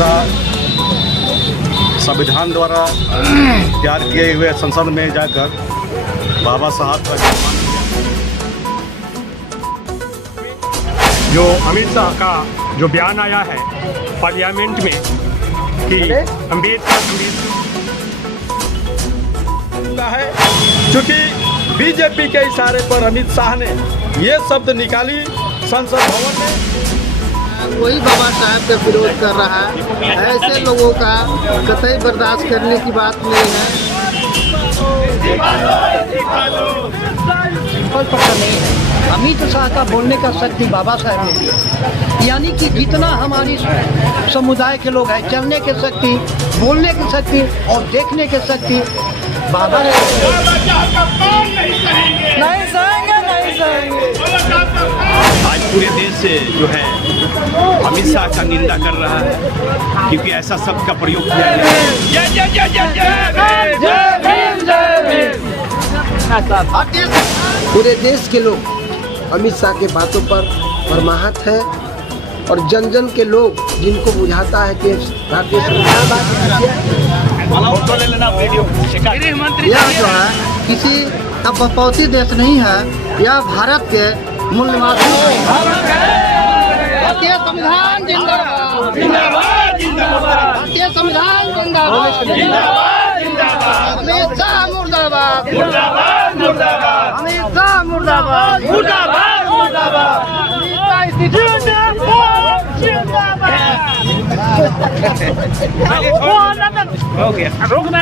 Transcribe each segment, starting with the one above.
शाह संविधान द्वारा तैयार किए हुए संसद में जाकर बाबा साहब का जो अमित शाह का जो बयान आया है पार्लियामेंट में कि अम्बेडकर है, चूँकि बीजेपी के इशारे पर अमित शाह ने ये शब्द निकाली संसद भवन में, वही बाबा साहब का विरोध कर रहा है। ऐसे लोगों का कतई बर्दाश्त करने की बात नहीं है। अमित शाह का बोलने का शक्ति बाबा साहब ने दिया, यानी कि जितना हमारी समुदाय के लोग हैं, चलने की शक्ति, बोलने की शक्ति और देखने की शक्ति बाबा ने नहीं सहेंगे। आज पूरे देश से जो है अमित शाह का निंदा कर रहा है, क्योंकि ऐसा शब्द का प्रयोग किया गया। पूरे देश के लोग अमित शाह के बातों पर भरमाहत है और जन जन के लोग जिनको बुझाता है कि भारतीय संविधान यह जो है किसी का बपौती देश नहीं है, यह भारत के मूल्यवान भारतीय संविधान जिंदाबाद, भारतीय संविधान जिंदाबाद, अमित शाह मुर्दाबाद, अमित शाह मुर्दाबाद, रोकना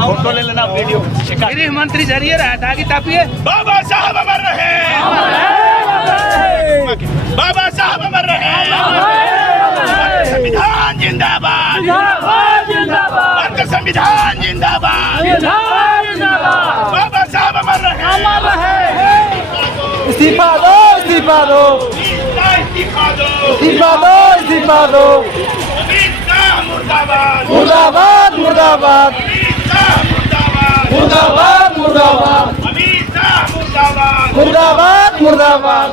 फोटो ले लेना, वीडियो। गृह मंत्री जरिए रहा था कि तापिए बाबा साहब अमर रहे, बाबा साहब अमर रहे, संविधान जिंदाबाद, भारतीय संविधान जिंदाबाद, बाबा साहब अमर रहे। इस्तीफा दो, इस्तीफा दो, इस्तीफा दो, इस्तीफा दो, इस्तीफा दो, अमित शाह मुर्दाबाद, मुर्दाबाद, मुर्दाबाद, अमित शाह मुर्दाबाद, मुर्दाबाद, मुर्दाबाद, अमित शाह मुर्दाबाद, मुर्दाबाद, मुर्दाबाद।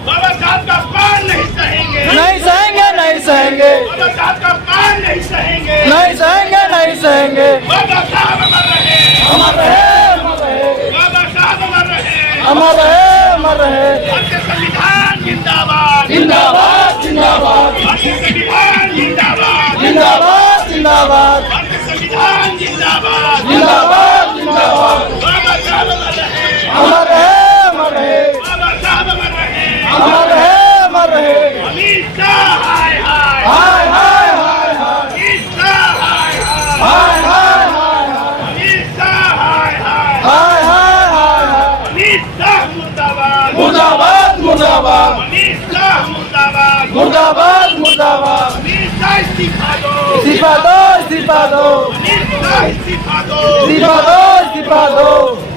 बाबा साहब का अपमान नहीं सहेंगे, नहीं सहेंगे, नहीं सहेंगे, बाबा साहब का अपमान नहीं सहेंगे, नहीं सहेंगे, नहीं सहेंगे। बाबा साहब अमर रहे, अमर रहे, अमर रहे, बाबा साहब अमर रहे, अमर रहे, अमर रहे। भारतीय संविधान जिंदाबाद, जिंदाबाद, जिंदाबाद, भारतीय संविधान जिंदाबाद, जिंदाबाद, जिंदाबाद, भारतीय संविधान जिंदाबाद, जिंदाबाद, जिंदाबाद। बाबा साहब अमर रहे, अमर रहे, अमर रहे, बाबा साहब अमर रहे, अमर रहे, अमर रहे। अमित शाह हाय हाय, हाय, हाय, हाय, हाय, अमित शाह हाय हाय, हाय, हाय, हाय, अमित शाह हाय हाय, हाय, हाय, हाय, हाय। अमित शाह मुर्दाबाद, मुर्दाबाद, मुर्दाबाद, अमित शाह मुर्दाबाद, मुर्दाबाद, मुर्दाबाद। अमित शाह इस्तीफा दो, इस्तीफा दो, इस्तीफा दो, अमित शाह इस्तीफा दो, इस्तीफा दो, इस्तीफा दो,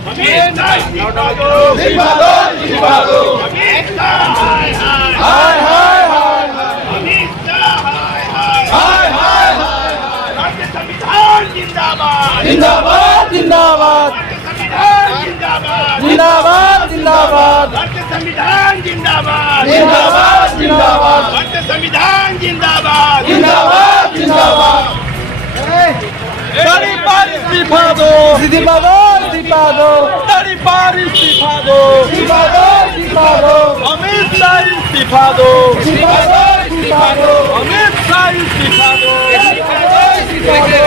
अमित शाह इस्तीफा दो, इस्तीफा दो, इस्तीफा दो। अमित शाह हाय हाय, हाय, हाय, हाय, हाय, अमित शाह हाय हाय, हाय, हाय, हाय, हाय। भारतीय संविधान जिंदाबाद, जिंदाबाद, जिंदाबाद, भारतीय संविधान जिंदाबाद, जिंदाबाद, जिंदाबाद, भारतीय संविधान जिंदाबाद, जिंदाबाद, जिंदाबाद, भारतीय संविधान जिंदाबाद, जिंदाबाद, जिंदाबाद। तारी पार इस्तीफा दो, इस्तीफा दो, इस्तीफा दो, तारी पार इस्तीफा दो, इस्तीफा दो, इस्तीफा दो, अमित शाह इस्तीफा दो, इस्तीफा दो, इस्तीफा दो, अमित शाह इस्तीफा दो, इस्तीफा दो, इस्तीफा दो।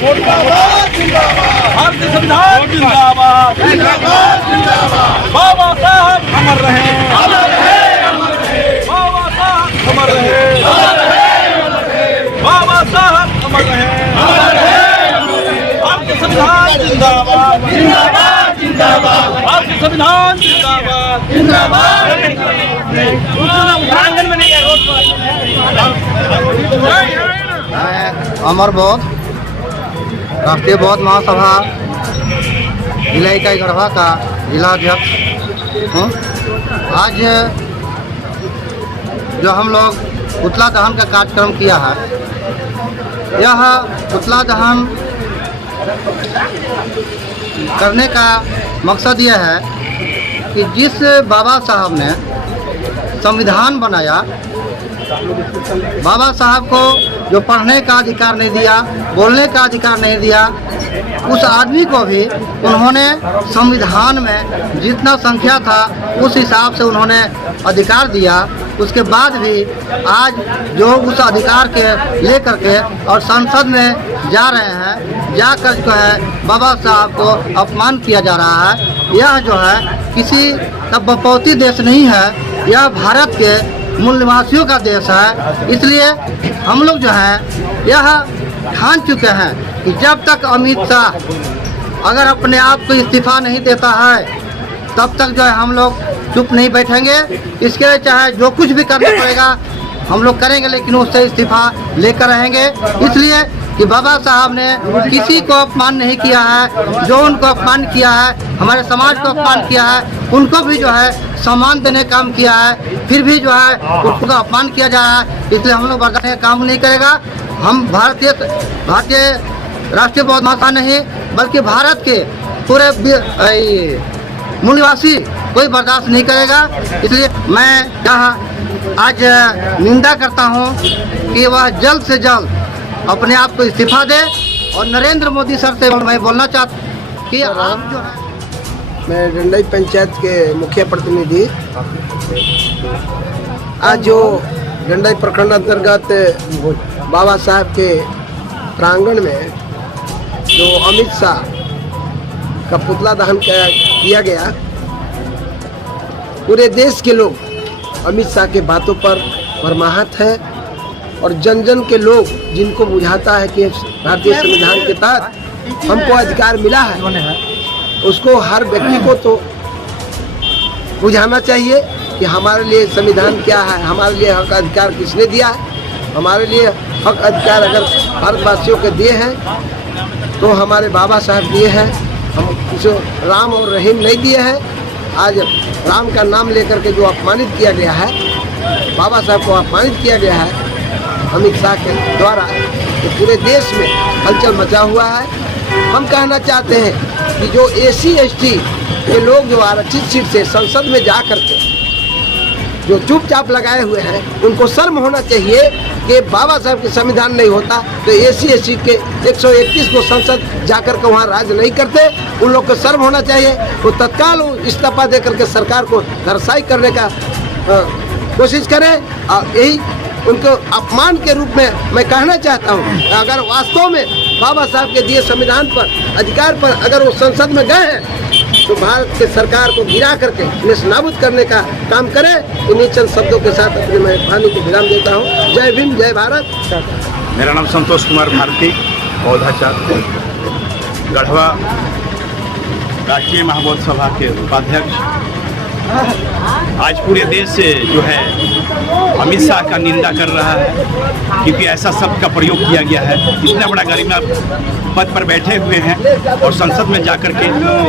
मुर्दाबाद, जिंदाबाद, भारतीय संविधान जिंदाबाद, जिंदाबाद, जिंदाबाद। बाबा साहब अमर रहे, अमर रहे, अमर रहे, बाबा साहब अमर रहे, अमर रहे, अमर रहे, बाबा साहब अमर रहे, अमर रहे, अमर रहे। भारतीय संविधान जिंदाबाद, जिंदाबाद, जिंदाबाद, भारतीय संविधान जिंदाबाद, जिंदाबाद। आंगन में नहीं है, रोड पर। अमर बौद्ध राष्ट्रीय बौद्ध महासभा जिला इकाई गढ़वा का जिला अध्यक्ष हूँ। आज जो हम लोग पुतला दहन का कार्यक्रम किया है, यह पुतला दहन करने का मकसद यह है कि जिस बाबा साहब ने संविधान बनाया, बाबा साहब को जो पढ़ने का अधिकार नहीं दिया, बोलने का अधिकार नहीं दिया, उस आदमी को भी उन्होंने संविधान में जितना संख्या था उस हिसाब से उन्होंने अधिकार दिया। उसके बाद भी आज जो उस अधिकार के लेकर के और संसद में जा रहे हैं, जाकर जो है बाबा साहब को अपमान किया जा रहा है। यह जो है किसी का बपौती देश नहीं है, यह भारत के मूल निवासियों का देश है। इसलिए हम लोग जो है यह ठान चुके हैं कि जब तक अमित शाह अगर अपने आप को इस्तीफा नहीं देता है तब तक जो है हम लोग चुप नहीं बैठेंगे। इसके लिए चाहे जो कुछ भी करना पड़ेगा हम लोग करेंगे, लेकिन उससे इस्तीफा लेकर रहेंगे। इसलिए कि बाबा साहब ने किसी को अपमान नहीं किया है, जो उनको अपमान किया है, हमारे समाज को अपमान किया है, उनको भी जो है सम्मान देने का काम किया है, फिर भी जो है उनको अपमान किया जा रहा है। इसलिए हम लोग बर्दाश्त का काम नहीं करेगा। हम भारतीय राष्ट्रीय बौद्ध भाषा नहीं बल्कि भारत के पूरे मूल निवासी कोई बर्दाश्त नहीं करेगा। इसलिए मैं यहाँ आज निंदा करता हूँ कि वह जल्द से जल्द अपने आप को इस्तीफा दे। और नरेंद्र मोदी सर से मैं बोलना चाहता हूँ कि आप जो है, मैं डंडई पंचायत के मुखिया प्रतिनिधि। आज जो डंडई प्रखंड अंतर्गत बाबा साहब के प्रांगण में जो अमित शाह का पुतला दहन किया गया, पूरे देश के लोग अमित शाह के बातों पर मरमाहत है और जन जन के लोग जिनको बुझाता है कि भारतीय संविधान के तहत हमको अधिकार मिला है, उसको हर व्यक्ति को तो बुझाना चाहिए कि हमारे लिए संविधान क्या है, हमारे लिए हक अधिकार किसने दिया है। हमारे लिए हक अधिकार अगर भारतवासियों के दिए हैं तो हमारे बाबा साहब दिए हैं। हम जो राम और रहीम नहीं दिए हैं। आज राम का नाम लेकर के जो अपमानित किया गया है, बाबा साहब को अपमानित किया गया है अमित शाह के द्वारा, तो पूरे देश में हलचल मचा हुआ है। हम कहना चाहते हैं कि जो SC ST के लोग जो आरक्षित सीट से संसद में जा करके जो चुपचाप लगाए हुए हैं, उनको शर्म होना चाहिए कि बाबा साहब के संविधान नहीं होता तो SC ST के 131 को संसद जाकर के वहाँ राज नहीं करते। उन लोग को शर्म होना चाहिए। वो तत्काल इस्तीफा दे करके सरकार को धराशायी करने का कोशिश करें। और यही उनको अपमान के रूप में मैं कहना चाहता हूँ। अगर वास्तव में बाबा साहब के दिए संविधान पर अधिकार पर अगर वो संसद में गए हैं तो भारत के सरकार को गिरा करके नेस्तनाबूद करने का काम करें। इन्हीं चंद शब्दों के साथ अपने मैं वाणी को विराम देता हूँ। जय भीम, जय भारत। मेरा नाम संतोष कुमार भारती, पौधाचार, गढ़वा राष्ट्रीय महाबौद्ध सभा के उपाध्यक्ष। आज पूरे देश से जो है अमित शाह का निंदा कर रहा है, क्योंकि ऐसा शब्द का प्रयोग किया गया है। इतना बड़ा गरिमा पद पर बैठे हुए हैं और संसद में जाकर के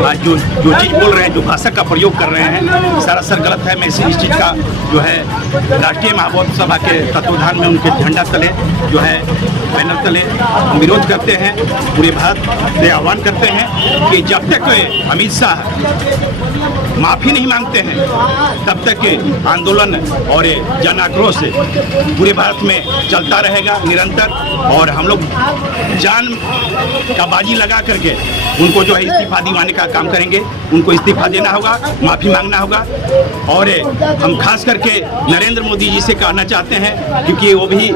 आज जो चीज़ बोल रहे हैं, जो भाषा का प्रयोग कर रहे हैं, सरासर गलत है। मैं इस चीज़ का जो है राष्ट्रीय महाबौद्ध सभा के तत्वाधान में उनके झंडा तले जो है बैनर तले हम विरोध करते हैं। पूरे भारत से आह्वान करते हैं कि जब तक अमित शाह माफ़ी नहीं मांगते हैं तब तक आंदोलन और जन आक्रोश पूरे भारत में चलता रहेगा निरंतर। और हम लोग जान का बाजी लगा करके उनको जो है इस्तीफा दिवाने का काम करेंगे। उनको इस्तीफा देना होगा, माफ़ी मांगना होगा। और हम खास करके नरेंद्र मोदी जी से कहना चाहते हैं, क्योंकि वो भी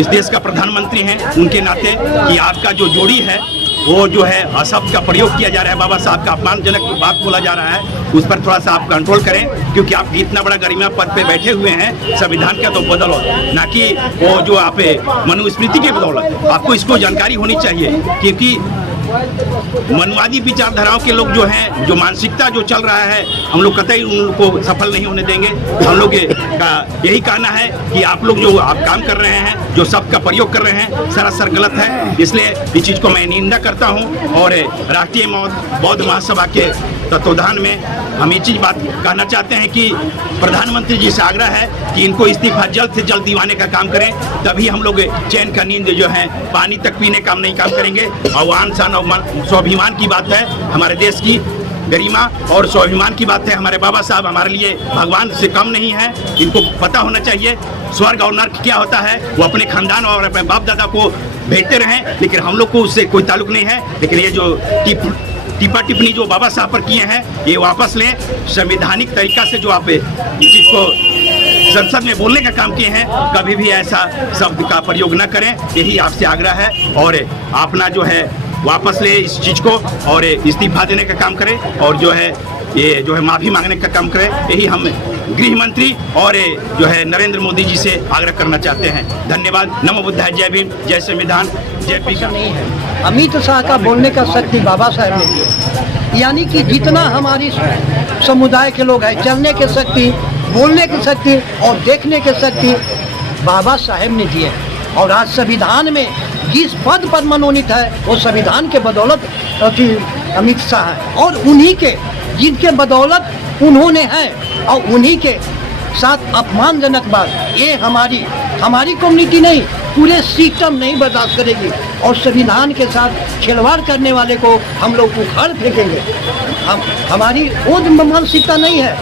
इस देश का प्रधानमंत्री हैं, उनके नाते कि आपका जो जोड़ी है वो जो है अशब्द का प्रयोग किया जा रहा है, बाबा साहब का अपमानजनक बात बोला जा रहा है, उस पर थोड़ा सा आप कंट्रोल करें। क्योंकि आप इतना बड़ा गरिमा पद पे बैठे हुए हैं, संविधान का तो बदौलत, ना कि वो जो आप मनुस्मृति के बदौलत। आपको इसको जानकारी होनी चाहिए, क्योंकि मनवादी विचारधाराओं के लोग जो हैं, जो मानसिकता जो चल रहा है, हम लोग कतई उनको सफल नहीं होने देंगे। हम लोग का यही कहना है कि आप लोग जो आप काम कर रहे हैं, जो शब्द का प्रयोग कर रहे हैं, सरासर गलत है। इसलिए इस चीज़ को मैं निंदा करता हूं और राष्ट्रीय बौद्ध महासभा के तत्वाधान में हम ये चीज़ बात कहना चाहते हैं कि प्रधानमंत्री जी से आग्रह है कि इनको इस्तीफा जल्द से जल्द दिवाने का काम करें, तभी हम लोग चैन का नींद जो है पानी तक पीने का नहीं काम करेंगे। और आन शान और स्वाभिमान की बात है, हमारे देश की गरिमा और स्वाभिमान की बात है। हमारे बाबा साहब हमारे लिए भगवान से कम नहीं है, इनको पता होना चाहिए स्वर्ग और नर्क क्या होता है। वो अपने खानदान और अपने बाप दादा को भेजते रहें, लेकिन हम लोग को उससे कोई ताल्लुक नहीं है। लेकिन ये जो टिप्पा टिप्पणी जो बाबा साहब पर किए हैं, ये वापस लें। संवैधानिक तरीका से जो आप इस चीज़ को संसद में बोलने का काम किए हैं, कभी भी ऐसा शब्द का प्रयोग न करें, यही आपसे आग्रह है। और अपना जो है वापस ले इस चीज़ को और इस्तीफा देने का काम करें, और जो है ये जो है माफ़ी मांगने का काम करें। यही हम गृह मंत्री और जो है नरेंद्र मोदी जी से आग्रह करना चाहते हैं। धन्यवाद। नमो बुद्धाय। जय भीम, जय संविधान, जय पीका। नहीं है, अमित शाह का बोलने का शक्ति बाबा साहब ने दिया। यानी कि जितना हमारी समुदाय के लोग हैं, चलने की शक्ति, बोलने की शक्ति और देखने की शक्ति बाबा साहब ने दिए। और आज संविधान में जिस पद पर मनोनीत है, वो संविधान के बदौलत अमित शाह है, और उन्हीं के जिनके बदौलत उन्होंने हैं, और उन्हीं के साथ अपमानजनक बात ये हमारी कम्युनिटी नहीं, पूरे सिस्टम नहीं बर्दाश्त करेगी। और संविधान के साथ खिलवाड़ करने वाले को हम लोग उखाड़ फेंकेंगे। हमारी वो मानसिकता नहीं है,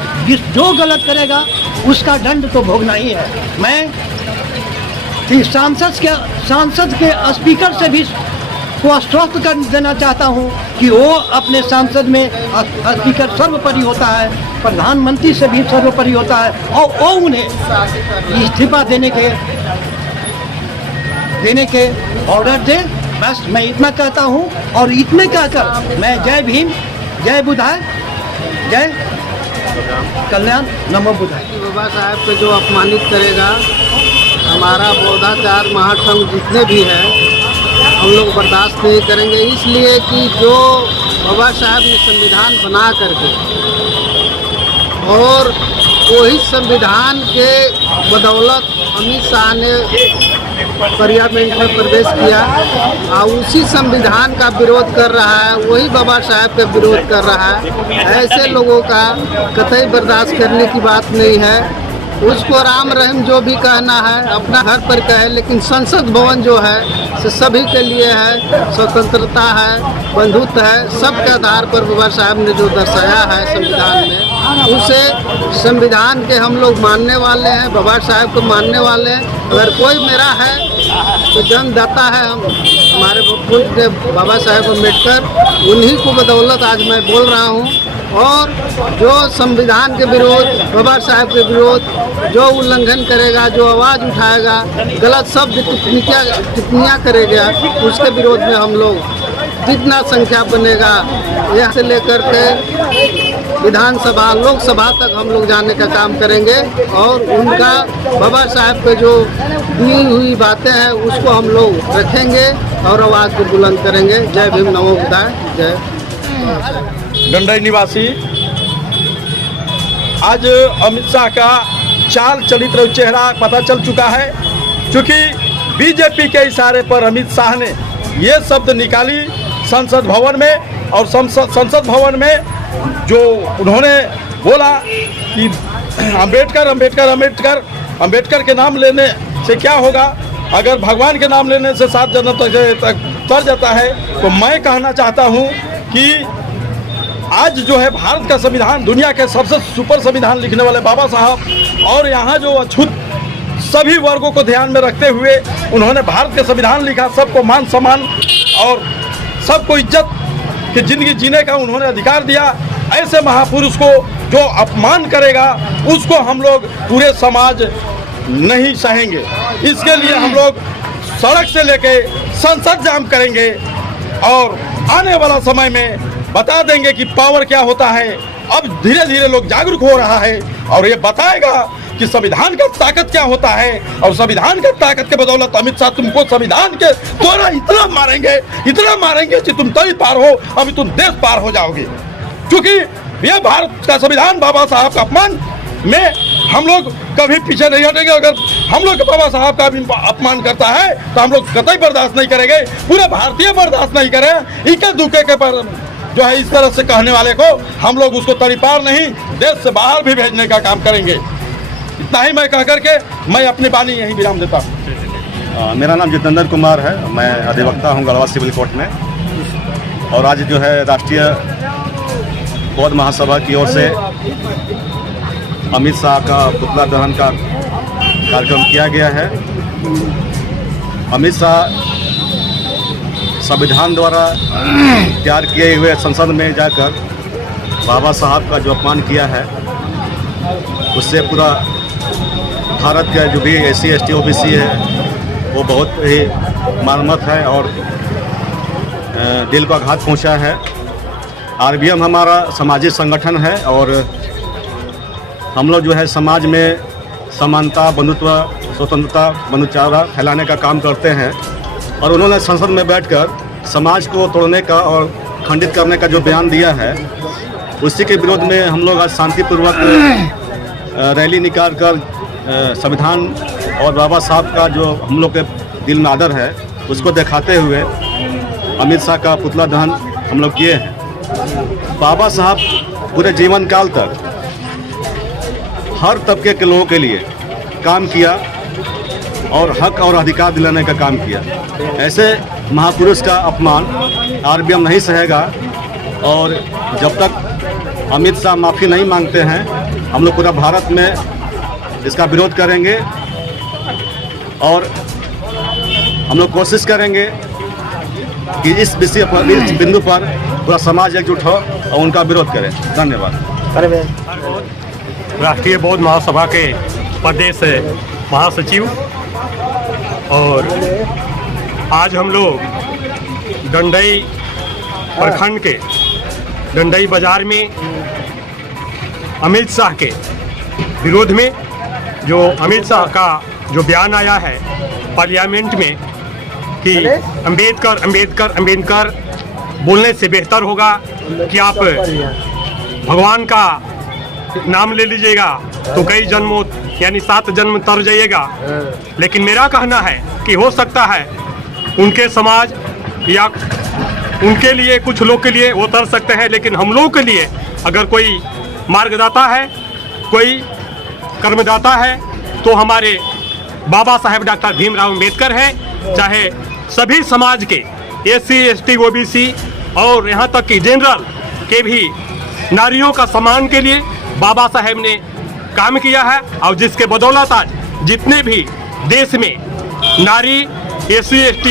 जो गलत करेगा उसका दंड तो भोगना ही है। मैं सांसद के स्पीकर से भी को आश्वस्त कर देना चाहता हूं कि वो अपने सांसद में स्पीकर सर्वोपरि होता है, प्रधानमंत्री से भी सर्वोपरि होता है, और वो उन्हें इस्तीफा देने के ऑर्डर दे। बस मैं इतना कहता हूं, और इतने कहकर मैं जय भीम, जय बुद्धाय, जय कल्याण, नमो बुद्धाय। बाबा साहब को जो अपमानित करेगा, हमारा बौद्धाचार महासंघ जितने भी हैं, हम लोग बर्दाश्त नहीं करेंगे। इसलिए कि जो बाबा साहब ने संविधान बना करके और वही संविधान के बदौलत अमित शाह ने पार्लियामेंट में प्रवेश किया, और उसी संविधान का विरोध कर रहा है, वही बाबा साहब का विरोध कर रहा है। ऐसे लोगों का कतई बर्दाश्त करने की बात नहीं है। उसको राम रहीम जो भी कहना है अपना घर पर कहे, लेकिन संसद भवन जो है से सभी के लिए है, स्वतंत्रता है, बंधुत्व है, सबके आधार पर बाबा साहब ने जो दर्शाया है संविधान में, उसे संविधान के हम लोग मानने वाले हैं, बाबा साहब को मानने वाले हैं। अगर कोई मेरा है तो जन्मदाता है हमारे पूज्य बाबा साहब अम्बेडकर, उन्हीं को बदौलत आज मैं बोल रहा हूँ। और जो संविधान के विरोध, बाबा साहब के विरोध जो उल्लंघन करेगा, जो आवाज़ उठाएगा, गलत शब्द टिप्पणियाँ करेगा, उसके विरोध में हम लोग जितना संख्या बनेगा, यहाँ से लेकर के विधानसभा, लोकसभा तक हम लोग जाने का काम करेंगे। और उनका बाबा साहब पे जो दी हुई बातें हैं उसको हम लोग रखेंगे और आवाज़ को बुलंद करेंगे। जय भीम, नमो बुद्धाय, जय। गंडई निवासी आज अमित शाह का चाल चरित्र चेहरा पता चल चुका है, क्योंकि बीजेपी के इशारे पर अमित शाह ने ये शब्द निकाली संसद भवन में। और संसद भवन में जो उन्होंने बोला कि अंबेडकर के नाम लेने से क्या होगा, अगर भगवान के नाम लेने से 7 जन्म तक तर जाता है। तो मैं कहना चाहता हूँ कि आज जो है भारत का संविधान, दुनिया के सबसे सुपर संविधान लिखने वाले बाबा साहब, और यहाँ जो अछूत सभी वर्गों को ध्यान में रखते हुए उन्होंने भारत का संविधान लिखा, सबको मान सम्मान और सबको इज्जत की ज़िंदगी जीने का उन्होंने अधिकार दिया। ऐसे महापुरुष को जो अपमान करेगा उसको हम लोग पूरे समाज नहीं सहेंगे। इसके लिए हम लोग सड़क से लेके संसद जाम करेंगे और आने वाला समय में बता देंगे कि पावर क्या होता है। अब धीरे धीरे लोग जागरूक हो रहा है और ये बताएगा कि संविधान का ताकत क्या होता है। और संविधान के ताकत के बदौलत अमित शाह तुमको संविधान के द्वारा इतना मारेंगे कि तुम तभी पार हो, अभी तुम देश पार हो जाओगे। क्योंकि यह भारत का संविधान बाबा साहब का अपमान में हम लोग कभी पीछे नहीं हटेंगे। अगर हम लोग बाबा साहब का भी अपमान करता है तो हम लोग कतई बर्दाश्त नहीं करेंगे, पूरे भारतीय बर्दाश्त नहीं करें। इक्के दुक्के के पर जो है इस तरह से कहने वाले को हम लोग उसको तड़ीपार नहीं, देश से बाहर भी भेजने का काम करेंगे। इतना ही मैं कह करके मैं अपनी वाणी यहीं विराम देता हूँ। मेरा नाम जितेंद्र कुमार है, मैं अधिवक्ता हूँ गढ़वा सिविल कोर्ट में। और आज जो है राष्ट्रीय बौद्ध महासभा की ओर से अमित शाह का पुतला दहन का कार्यक्रम किया गया है। अमित शाह संविधान द्वारा तैयार किए हुए संसद में जाकर बाबा साहब का जो अपमान किया है, उससे पूरा भारत का जो भी SC ST OBC है वो बहुत ही मरम्मत है और दिल को आघात पहुंचा है। RBM हमारा सामाजिक संगठन है और हम लोग जो है समाज में समानता, बंधुत्व, स्वतंत्रता, भाईचारा फैलाने का काम करते हैं। और उन्होंने संसद में बैठकर समाज को तोड़ने का और खंडित करने का जो बयान दिया है, उसी के विरोध में हम लोग आज शांतिपूर्वक रैली निकाल कर संविधान और बाबा साहब का जो हम लोग के दिल में आदर है उसको दिखाते हुए अमित शाह का पुतला दहन हम लोग किए हैं। बाबा साहब पूरे जीवन काल तक हर तबके के लोगों के लिए काम किया और हक और अधिकार दिलाने का काम किया। ऐसे महापुरुष का अपमान RBM नहीं सहेगा और जब तक अमित शाह माफ़ी नहीं मांगते हैं हम लोग पूरा भारत में इसका विरोध करेंगे और हम लोग कोशिश करेंगे कि इस विषय पर, इस बिंदु पर पूरा समाज एकजुट हो और उनका विरोध करें। धन्यवाद। राष्ट्रीय बौद्ध महासभा के प्रदेश महासचिव और आज हम लोग डंडई प्रखंड के डंडई बाजार में अमित शाह के विरोध में जो अमित शाह का जो बयान आया है पार्लियामेंट में कि अंबेडकर अंबेडकर अंबेडकर बोलने से बेहतर होगा कि आप भगवान का नाम ले लीजिएगा तो कई जन्मों यानी 7 जन्म तर जाइएगा। लेकिन मेरा कहना है कि हो सकता है उनके समाज या उनके लिए, कुछ लोग के लिए वो तर सकते हैं, लेकिन हम लोग के लिए अगर कोई मार्गदाता है, कोई कर्मदाता है तो हमारे बाबा साहेब डॉक्टर भीमराव अंबेडकर हैं। चाहे सभी समाज के SC ST OBC और यहाँ तक कि जनरल के भी नारियों का सम्मान के लिए बाबा साहेब ने काम किया है और जिसके बदौलत आज जितने भी देश में नारी, SC ST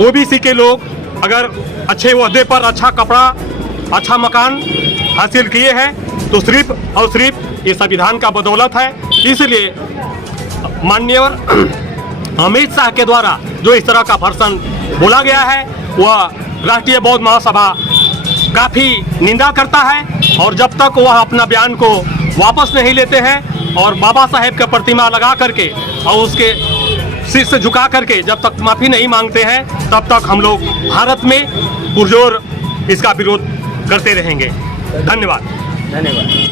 OBC के लोग अगर अच्छे ओहदे पर, अच्छा कपड़ा, अच्छा मकान हासिल किए हैं तो सिर्फ और सिर्फ ये संविधान का बदौलत है। इसलिए माननीय अमित शाह के द्वारा जो इस तरह का भाषण बोला गया है वह राष्ट्रीय बौद्ध महासभा काफ़ी निंदा करता है और जब तक वह अपना बयान को वापस नहीं लेते हैं और बाबा साहेब का प्रतिमा लगा करके और उसके सिर से झुका करके जब तक माफ़ी नहीं मांगते हैं तब तक हम लोग भारत में पुरजोर इसका विरोध करते रहेंगे। धन्यवाद।